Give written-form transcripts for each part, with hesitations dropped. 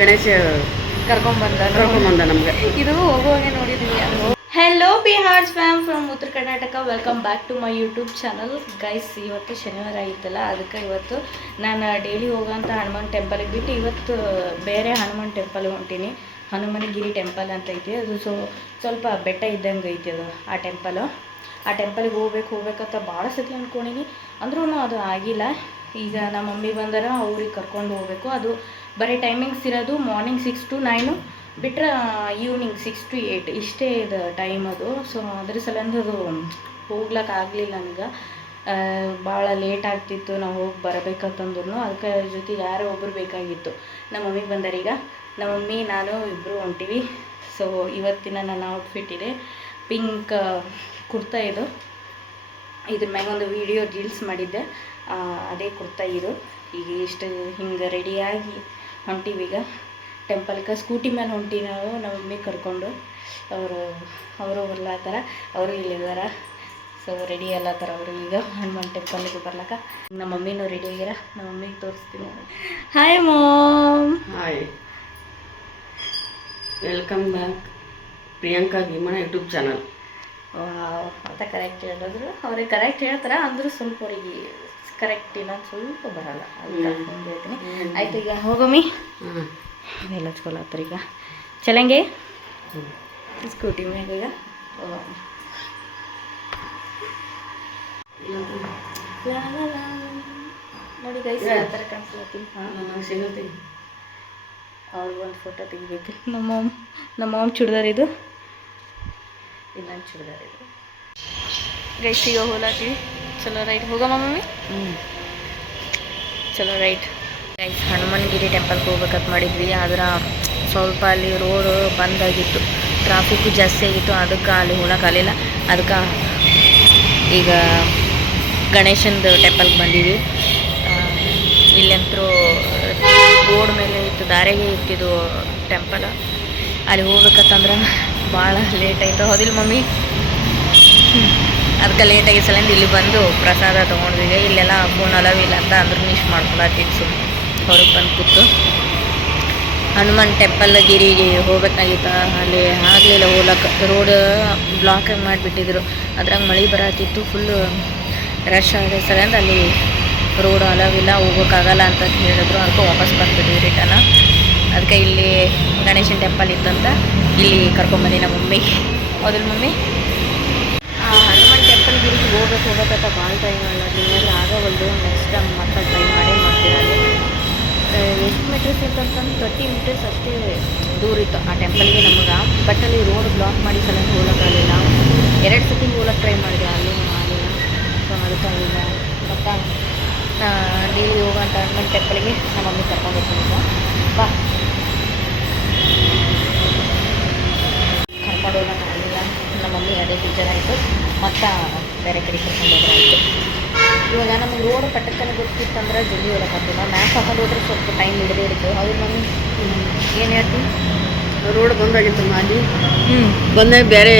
ಗಣೇಶ ಕರ್ಕೊಂಬಂದ ನಮ್ಗೆ ಇದು ಹೋಗುವಾಗೆ ನೋಡಿದ್ವಿ ಅದು. Hello ಬಿಹಾರ್ಸ್ fam from Uttara Karnataka, welcome back to my YouTube channel guys. ಇವತ್ತು ಶನಿವಾರ ಆಗಿತ್ತಲ್ಲ, ಅದಕ್ಕೆ ಇವತ್ತು ನಾನು ಡೈಲಿ ಹೋಗೋಂಥ ಹನುಮಾನ್ ಟೆಂಪಲ್ಗೆ ಬಿಟ್ಟು ಇವತ್ತು ಬೇರೆ ಹನುಮಾನ್ ಟೆಂಪಲ್ಗೆ ಹೊಂಟೀನಿ. ಹನುಮನಗಿರಿ ಟೆಂಪಲ್ ಅಂತ ಐತಿ ಅದು. ಸ್ವಲ್ಪ ಬೆಟ್ಟ ಇದ್ದಂಗೆ ಐತಿ ಅದು ಆ ಟೆಂಪಲ್ಗೆ ಹೋಗ್ಬೇಕಂತ ಭಾಳ ಸತಿ ಅಂದ್ಕೊಂಡಿನಿ, ಅಂದ್ರೂ ಅದು ಆಗಿಲ್ಲ. ಈಗ ನಮ್ಮ ಮಮ್ಮಿ ಬಂದರೆ ಅವ್ರಿಗೆ ಕರ್ಕೊಂಡು ಹೋಗ್ಬೇಕು. ಅದು ಬರೀ ಟೈಮಿಂಗ್ಸ್ ಇರೋದು ಮಾರ್ನಿಂಗ್ 6 to 9 ಬಿಟ್ಟರೆ ಈವ್ನಿಂಗ್ 6 to 8 ಇಷ್ಟೇ ಇದು ಟೈಮ್ ಅದು. ಸೊ ಅದ್ರ ಸಲಂದು ಅದು ಹೋಗ್ಲಿಕ್ಕಾಗಲಿಲ್ಲ ನನಗೆ. ಭಾಳ ಲೇಟ್ ಆಗ್ತಿತ್ತು ನಾವು ಹೋಗಿ ಬರಬೇಕಂತಂದ್ರೂ. ಅದಕ್ಕೆ ಜೊತೆ ಯಾರೋ ಒಬ್ಬರು ಬೇಕಾಗಿತ್ತು. ನಮ್ಮ ಮಮ್ಮಿಗೆ ಬಂದರೆ ಈಗ ನಮ್ಮ ಮಮ್ಮಿ ನಾನು ಇಬ್ಬರು ಹೊಂಟೀವಿ. ಸೊ ಇವತ್ತಿನ ನನ್ನ ಔಟ್ಫಿಟ್ ಇದೆ ಪಿಂಕ್ ಕುರ್ತಾ. ಇದ್ರ ಮ್ಯಾಗ ಒಂದು ವಿಡಿಯೋ ರೀಲ್ಸ್ ಮಾಡಿದ್ದೆ, ಅದೇ ಕುರ್ತಾ ಇದು. ಈಗ ಇಷ್ಟು ಹಿಂಗೆ ರೆಡಿಯಾಗಿ ಹೊಂಟೀವಿ ಈಗ ಟೆಂಪಲ್ಗೆ. ಸ್ಕೂಟಿ ಮೇಲೆ ಹೊಂಟೀವಿ ನಾವು, ನಮ್ಮ ಮಮ್ಮಿ ಕರ್ಕೊಂಡು. ಅವರು ಬರ್ಲಾತ್ತಾರ, ಅವರು ಇಲ್ಲಿದ್ದಾರ. ಸೊ ರೆಡಿ ಅಲ್ಲತ್ತಾರ ಅವರು ಈಗ ಹನುಮಾನ್ ಟೆಂಪಲ್ಗೆ ಬರ್ಲಕ್ಕ. ನಮ್ಮ ಮಮ್ಮಿನೂ ರೆಡಿ ಆಗ್ಯಾರ, ನಮ್ಮ ಮಮ್ಮಿಗೆ ತೋರಿಸ್ತೀನಿ. Hi ma'am. Hi, welcome back Priyanka Bhimana YouTube channel. ಅಂತ ಕರೆಕ್ಟ್ ಹೇಳಿದ್ರು, ಅವ್ರಿಗೆ ಕರೆಕ್ಟ್ ಹೇಳ್ತಾರೆ, ಅಂದರೂ ಸ್ವಲ್ಪ ಅವ್ರಿಗೆ ಕರೆಕ್ಟ್ ಇನ್ನೊಂದು ಸ್ವಲ್ಪ ಬರಲ್ಲ, ಅದಕ್ಕೆ ಹೇಳ್ತೀನಿ. ಆಯಿತು, ಈಗ ಹೋಗಮ್ಮಿ. ಎಲ್ಲ ಹಚ್ಕೊಳತ್ತಾರೆ ಈಗ ಚಲಂಗೆ ಸ್ಕೂಟಿ ಮ್ಯಾಗ. ಈಗ ನೋಡಿ ಗೈಸ್ ಆ ಥರ ಕಾಣಿಸ್ಲತ್ತೀನಿ. ಸಿಗತ್ತೀನಿ ಅವ್ರಿಗೆ ಒಂದು ಫೋಟೋ ತೆಗಿಬೇಕು. ನಮ್ಮ ಮಾಮ್ ಚೂಡಿದಾರ್ ಇದು, ಇನ್ನೊಂದು ಚೂಡಿದಾರ್ ಇದು ಗೈಸ್. ಈಗ ಹೋಗ್ಲಾತೀವಿ. ಚಲೋ ರೈಟ್ ಹೋಗಮ್ಮ ಮಮ್ಮಿ. ಚಲೋ ರೈಟ್ ಗೈಸ್. ಹನುಮನಗಿರಿ ಟೆಂಪಲ್ಗೆ ಹೋಗ್ಬೇಕಂತ ಮಾಡಿದ್ವಿ, ಆದ್ರೆ ಸ್ವಲ್ಪ ಅಲ್ಲಿ ರೋಡು ಬಂದಾಗಿತ್ತು, ಟ್ರಾಫಿಕ್ಕು ಜಾಸ್ತಿ ಆಗಿತ್ತು. ಅದಕ್ಕೆ ಅಲ್ಲಿ ಹೋಗೋಕ್ಕಾಗಲಿಲ್ಲ. ಅದಕ್ಕೆ ಈಗ ಗಣೇಶಂದು ಟೆಂಪಲ್ಗೆ ಬಂದೀವಿ. ಇಲ್ಲಂತರೂ ರೋಡ್ ಮೇಲೆ ಇತ್ತು, ದಾರಿಗೆ ಇತ್ತಿದ್ದು ಟೆಂಪಲ್. ಅಲ್ಲಿ ಹೋಗ್ಬೇಕಂತಂದ್ರೆ ಭಾಳ ಲೇಟ್ ಆಯಿತು, ಹೌದಿಲ್ಲ ಮಮ್ಮಿ? ಅದಕ್ಕೆ ಲೇಟಾಗಿ ಸಲಿಂದ ಇಲ್ಲಿ ಬಂದು ಪ್ರಸಾದ ತೊಗೊಂಡ್ವಿ. ಇಲ್ಲೆಲ್ಲ ಫೋನ್ ಅಲವಿಲ್ಲ ಅಂತ ಅಂದ್ರೂ ಮಿಸ್ ಮಾಡ್ಕೊಳತ್ತಿದ್ದು ಸುಮ್ಮನೆ ಹೊರಗೆ ಬಂದು ಕೂತು. ಹನುಮಾನ್ ಟೆಂಪಲ್ ಗಿರಿಗೆ ಹೋಗ್ಬೇಕಾಗಿತ್ತು, ಅಲ್ಲಿ ಆಗಲಿಲ್ಲ ಹೋಗ್ಲಕ್ಕೆ. ರೋಡ್ ಬ್ಲಾಕ್ ಮಾಡಿಬಿಟ್ಟಿದ್ರು, ಅದ್ರಾಗ ಮಳೆ ಬರತ್ತಿತ್ತು, ಫುಲ್ಲು ರಶ್ ಆಗಿದೆ ಸಲಿಂದ ಅಲ್ಲಿ ರೋಡ್ ಅಲವಿಲ್ಲ, ಹೋಗೋಕ್ಕಾಗಲ್ಲ ಅಂತ ಹೇಳಿದ್ರು. ಅದಕ್ಕೆ ವಾಪಸ್ ಬಂದ್ಬಿಟ್ಟಿವಿ ರಿಟರ್ನ. ಅದಕ್ಕೆ ಇಲ್ಲಿ ಗಣೇಶನ ಟೆಂಪಲ್ ಇತ್ತಂತ ಇಲ್ಲಿ ಕರ್ಕೊಂಬಂದಿ ನಮ್ಮ ಮಮ್ಮಿ. ಹೌದಿಲ್ಲ ಮಮ್ಮಿ? ಹನುಮಾನ್ ಟೆಂಪಲ್ ಗಿರಿಗೆ ಹೋಗ್ಬೇಕಂತ ಭಾಳ ಟೈಮ್ ಅಲ್ಲ, ನಿನ್ನೆಲ್ಲ ಆಗೋವಲ್ದು. ನೆಕ್ಸ್ಟ್ ಟೈಮ್ ಮತ್ತೆ ಟ್ರೈ ಮಾಡ್ತೀರಲ್ಲಿ. ಎಷ್ಟು ಮೀಟರ್ಸ್ ಇತ್ತಂತಂದು 30 ಮೀಟರ್ಸ್ ಅಷ್ಟೇ ದೂರ ಇತ್ತು ಆ ಟೆಂಪಲ್ಗೆ ನಮ್ಗೆ. ಬಟ್ ಅಲ್ಲಿ ರೋಡ್ ಬ್ಲಾಕ್ ಮಾಡಿ ಸಲಂದು ಹೋಗೋಕ್ಕಾಗಲಿಲ್ಲ. 2 ಸತಿ ಹೋಗೋಕ್ಕೆ ಟ್ರೈ ಮಾಡಿದೆ, ಅಲ್ಲೂ ಆಗಲಿಲ್ಲ. ಸೊ ಅದಕ್ಕೆ ಈಗ ಮತ್ತು ಡೈಲಿ ಹೋಗೋಂಥ ಹನುಮಾನ್ ಟೆಂಪಲ್ಗೆ ನಮ್ಮ ಮಮ್ಮಿ ಕರ್ಕೊಂಡು ಹೋಗ್ತೀನಿ. ಬಾ, ಕರ್ಕೊಂಡು ಹೋಗೋಕ್ಕಾಗಲಿಲ್ಲ. ನಮ್ಮ ಮಮ್ಮಿ ಅದೇ ಬೇಜಾರಾಯಿತು, ಮತ್ತು ಬೇರೆ ಕಡೆ ಕರ್ಕೊಂಡು ಹೋದ್ರಾಯಿತು. ಇವಾಗ ನಮಗೆ ರೋಡ್ ಪಟ್ಟಕ್ಕನೆ ಗೊತ್ತಿತ್ತಂದ್ರೆ ಜಲ್ದಿ ಹೋಗೋಕ್ಕಾಗ್ತಿಲ್ಲ. ಮ್ಯಾಪ್ ಹಾಕೊಂಡು ಹೋದ್ರೆ ಸ್ವಲ್ಪ ಟೈಮ್ ಹಿಡಿದೇ ಇರುತ್ತೆ. ಹೌದು ಮಮ್ಮಿ? ಏನು ಹೇಳ್ತೀನಿ? ರೋಡ್ ಬಂದಾಗಿತ್ತು ಅಲ್ಲಿ ಬಂದಾಗ ಬೇರೆ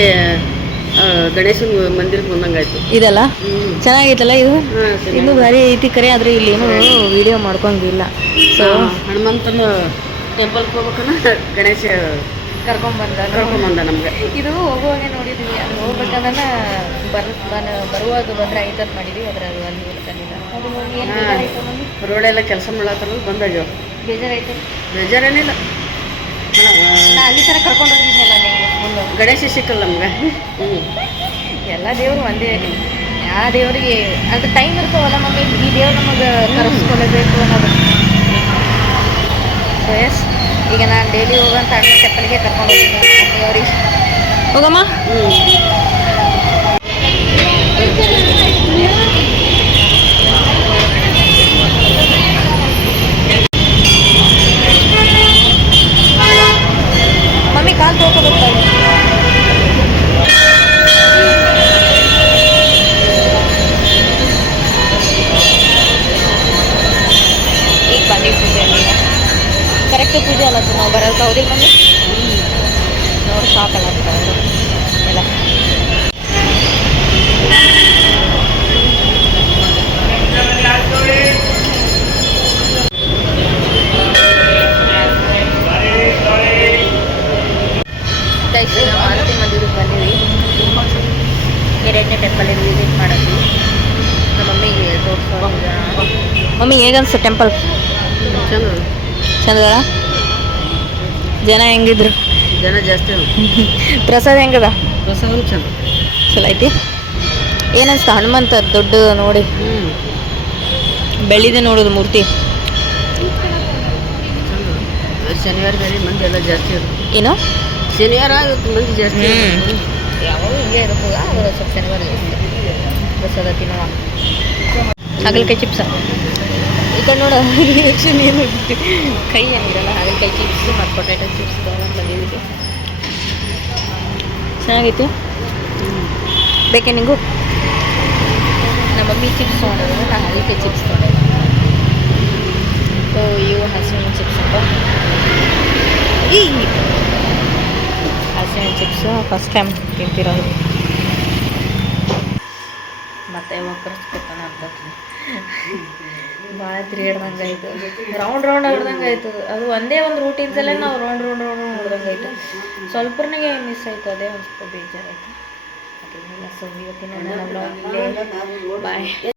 ಗಣೇಶನ ಮಂದಿರಕ್ಕೆ ಬಂದಂಗಾಯ್ತು. ಇದಲ್ಲ ಚೆನ್ನಾಗೈತಲ್ಲ ಇದು, ಇನ್ನೂ ಭಾರಿ ಐತಿ ಕರೆ. ಆದರೆ ಇಲ್ಲಿ ಏನೂ ವಿಡಿಯೋ ಮಾಡ್ಕೊಂಗಿಲ್ಲ. ಸೊ ಹನುಮಂತನ ಟೆಂಪಲ್ಗೆ ಹೋಗ್ಬೇಕನ್ನ ಗಣೇಶ ಕರ್ಕೊಂಬಂದ ನಮ್ಗೆ. ಇದು ಹೋಗುವಾಗೆ ನೋಡಿದ್ವಿ, ಅದು ಹೋಗ್ಬೇಕಂದ್ರೆ ಬರುವಾಗ ಬಂದರೆ ಐತತ್ ಮಾಡಿದ್ವಿ. ಅದ್ರ ಅದು ಅಲ್ಲಿ ಹೋಗ್ತಾನಿಲ್ಲ. ಅದು ಏನು ಬೇಜಾರಾಯ್ತು ಮಮ್ಮಿ? ರೋಡೆಲ್ಲ ಕೆಲಸ ಮಾಡತ್ತಾರಲ್ಲ ಬಂದಾಗ್ಯಾವ. ಬೇಜಾರಾಯ್ತು? ಬೇಜಾರೇನಿಲ್ಲ, ನಾ ಅಲ್ಲಿ ಥರ ಕರ್ಕೊಂಡು ಹೋಗಿದ್ನಲ್ಲ ನೀವು ಮುಂದೆ. ಗಣೇಶ ಸಿಕ್ಕಲ್ಲ ನಮ್ಗೆ. ಎಲ್ಲ ದೇವರು ಒಂದೇ, ಯಾವ ದೇವರಿಗೆ ಅದು ಟೈಮ್ ಇರ್ತಾವಲ್ಲ ಮಮ್ಮಿ. ಈ ದೇವ್ರು ನಮಗೆ ಕರೆಸ್ಕೊಳ್ಬೇಕು ಅನ್ನೋದು. ಸೊ ಎಸ್, ಈಗ ನಾನು ಡೈಲಿ ಹೋಗೋಂಥ ಹನುಮಾನ್ ಟೆಂಪಲ್ಗೆ ಕರ್ಕೊಂಡು ಹೋಗಿದ್ದೆ ದೇವ್ರಿಗೆ. ಹೋಗಮ್ಮ. ಮಮ್ಮಿ ಕಾಲು ತೊಳ್ಕೊಬೇಕು. ಈಗ ಬಂದಿ ಪೂಜೆ ಕರೆಕ್ಟ್ ಪೂಜೆ ಅಲ್ಲತ್ತು ನಾವು ಬರೋದು. ಹೌದಿಲ್ಲ ಮಮ್ಮಿ? ನೋಡಿ ಸಾಕಲ್ಲ ಎಲ್ಲ. ಹಂಗೆ ಟೆಂಪಲಿಗೆ ವಿಸಿಟ್ ಮಾಡೋದು ನಮ್ಮ ಮಮ್ಮಿಗೆ ತೋರಿಸೋ ಮಮ್ಮಿ ಹೇಗನ್ಸು ಟೆಂಪಲ್ ಚಂದ ಚಂದದ ಜನ ಹೆಂಗಿದ್ರು ಜನ ಜಾಸ್ತಿ ಪ್ರಸಾದ ಹೆಂಗದ ಪ್ರಸಾದ ಚಂದ ಚಲೋ ಐತಿ ಏನನ್ಸ್ತ ಹನುಮಂತ ದೊಡ್ಡ ನೋಡಿ ಬೆಳ್ಳಿದೆ ನೋಡೋದು ಮೂರ್ತಿ ಶನಿವಾರ ಬೇರೆ ಮಂದಿ ಎಲ್ಲ ಜಾಸ್ತಿ ಇರುತ್ತೆ ಏನು ಶನಿವಾರ ಆಗುತ್ತೆ ಮಂದಿ ಜಾಸ್ತಿ ಯಾವಾಗ ಹಿಂಗೆ ಇರಬಹುದು ಅದು ಸ್ವಲ್ಪ ಶನಿವಾರ ಪ್ರಸಾದ ತಿನ್ನುವ ಹಾಗಲಕಾಯಿ ಚಿಪ್ಸ ಈ ಕಡೆ ನೋಡ ರಿಯಾಕ್ಷನ್ ಏನು ಕೈ ಏನಿರಲ್ಲ ಹಾಗಲಕಾಯಿ ಚಿಪ್ಸ್ ಮತ್ತು ಪೊಟ್ಯಾಟೊ ಚಿಪ್ಸ್ ಬಂದಿದ್ದೀವಿ ಚೆನ್ನಾಗಿತ್ತು ಬೇಕೆ ನಿಂಗು ನಮ್ಮ ಮಮ್ಮಿ ಚಿಪ್ಸ್ ತೊಗೊಂಡು ನಾನು ಹಾಗಲಕಾಯಿ ಚಿಪ್ಸ್ ತೊಗೊಂಡೆ ಸೊ ಇವು ಹಸಿರು ಚಿಪ್ಸ್ ಅಂತ ಈ ಹಸಿರು ಚಿಪ್ಸ್ ಫಸ್ಟ್ ಟೈಮ್ ತಿಂತಿರೋದು ಮತ್ತೆ ಯಾವಾಗ ಕರ್ಸ್ಕೊತಾನೆ ಅಂತ ಭಾಳ ತಿರುಗಾಡ್ದಂಗೆ ಆಯಿತು ರೌಂಡ್ ಹೊಡ್ದಂಗೆ ಆಯ್ತು ಅದು ಒಂದೇ ಒಂದು ರೂಟೀನ್ಸಲ್ಲೇ ನಾವು ರೌಂಡ್ ಹೊಡ್ದಂಗೆ ಆಯಿತು ಸ್ವಲ್ಪನಿಗೆ ಮಿಸ್ ಆಯಿತು ಅದೇ ಒಂದು ಸ್ವಲ್ಪ ಬೇಜಾರಾಯಿತು ಅದೇನಿಲ್ಲ ಸೊ ಇವತ್ತಿನ ನನ್ನ ಬ್ಲಾಗ್ ಬಾಯ್